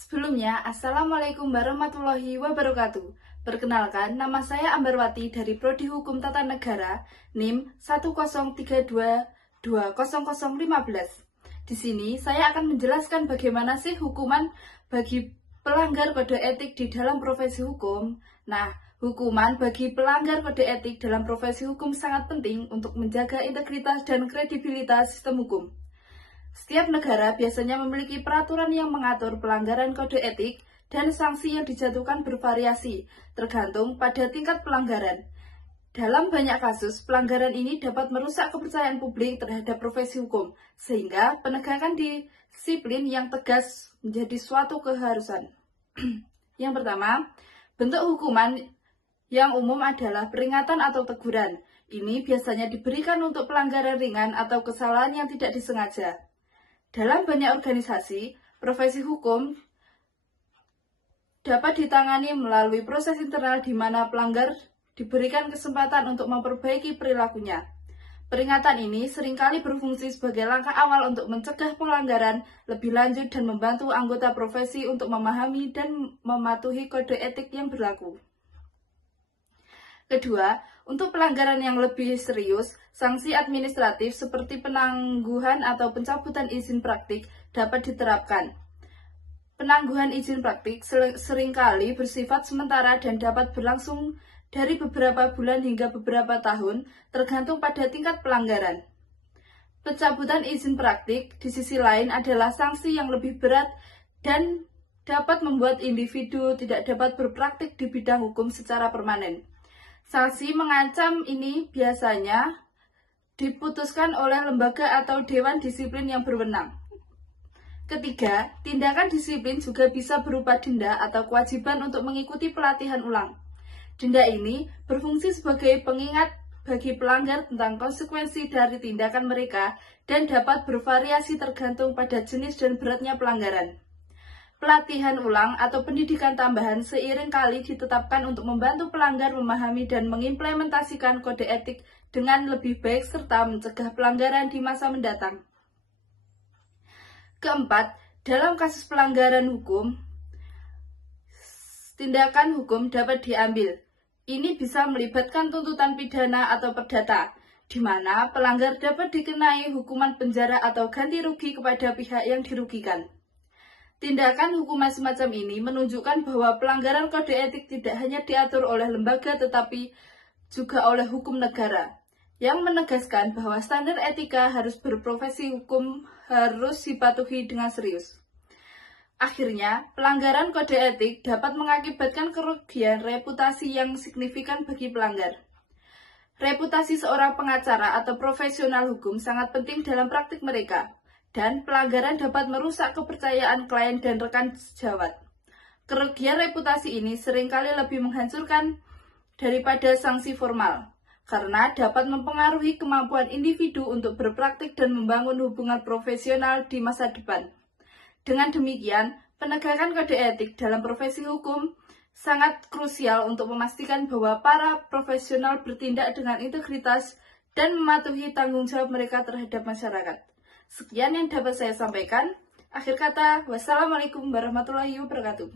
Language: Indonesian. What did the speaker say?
Sebelumnya, Assalamualaikum warahmatullahi wabarakatuh. Perkenalkan, nama saya Ambarwati dari Prodi Hukum Tata Negara, NIM 103220015. Di sini, saya akan menjelaskan bagaimana sih hukuman bagi pelanggar kode etik di dalam profesi hukum. Nah, hukuman bagi pelanggar kode etik dalam profesi hukum sangat penting untuk menjaga integritas dan kredibilitas sistem hukum. Setiap negara biasanya memiliki peraturan yang mengatur pelanggaran kode etik dan sanksi yang dijatuhkan bervariasi, tergantung pada tingkat pelanggaran. Dalam banyak kasus, pelanggaran ini dapat merusak kepercayaan publik terhadap profesi hukum, sehingga penegakan disiplin yang tegas menjadi suatu keharusan. Yang pertama, bentuk hukuman yang umum adalah peringatan atau teguran. Ini biasanya diberikan untuk pelanggaran ringan atau kesalahan yang tidak disengaja. Dalam banyak organisasi, profesi hukum dapat ditangani melalui proses internal di mana pelanggar diberikan kesempatan untuk memperbaiki perilakunya. Peringatan ini seringkali berfungsi sebagai langkah awal untuk mencegah pelanggaran lebih lanjut dan membantu anggota profesi untuk memahami dan mematuhi kode etik yang berlaku. Kedua, untuk pelanggaran yang lebih serius, sanksi administratif seperti penangguhan atau pencabutan izin praktik dapat diterapkan. Penangguhan izin praktik seringkali bersifat sementara dan dapat berlangsung dari beberapa bulan hingga beberapa tahun, tergantung pada tingkat pelanggaran. Pencabutan izin praktik di sisi lain adalah sanksi yang lebih berat dan dapat membuat individu tidak dapat berpraktik di bidang hukum secara permanen. Sanksi mengancam ini biasanya diputuskan oleh lembaga atau dewan disiplin yang berwenang. Ketiga, tindakan disiplin juga bisa berupa denda atau kewajiban untuk mengikuti pelatihan ulang. Denda ini berfungsi sebagai pengingat bagi pelanggar tentang konsekuensi dari tindakan mereka dan dapat bervariasi tergantung pada jenis dan beratnya pelanggaran. Pelatihan ulang atau pendidikan tambahan seiring kali ditetapkan untuk membantu pelanggar memahami dan mengimplementasikan kode etik dengan lebih baik serta mencegah pelanggaran di masa mendatang. Keempat, dalam kasus pelanggaran hukum, tindakan hukum dapat diambil. Ini bisa melibatkan tuntutan pidana atau perdata, di mana pelanggar dapat dikenai hukuman penjara atau ganti rugi kepada pihak yang dirugikan. Tindakan hukuman semacam ini menunjukkan bahwa pelanggaran kode etik tidak hanya diatur oleh lembaga tetapi juga oleh hukum negara, yang menegaskan bahwa standar etika harus berprofesi hukum harus dipatuhi dengan serius. Akhirnya, pelanggaran kode etik dapat mengakibatkan kerugian reputasi yang signifikan bagi pelanggar. Reputasi seorang pengacara atau profesional hukum sangat penting dalam praktik mereka, dan pelanggaran dapat merusak kepercayaan klien dan rekan sejawat. Kerugian reputasi ini seringkali lebih menghancurkan daripada sanksi formal, karena dapat mempengaruhi kemampuan individu untuk berpraktik dan membangun hubungan profesional di masa depan. Dengan demikian, penegakan kode etik dalam profesi hukum sangat krusial untuk memastikan bahwa para profesional bertindak dengan integritas dan mematuhi tanggung jawab mereka terhadap masyarakat. Sekian yang dapat saya sampaikan. Akhir kata, wassalamualaikum warahmatullahi wabarakatuh.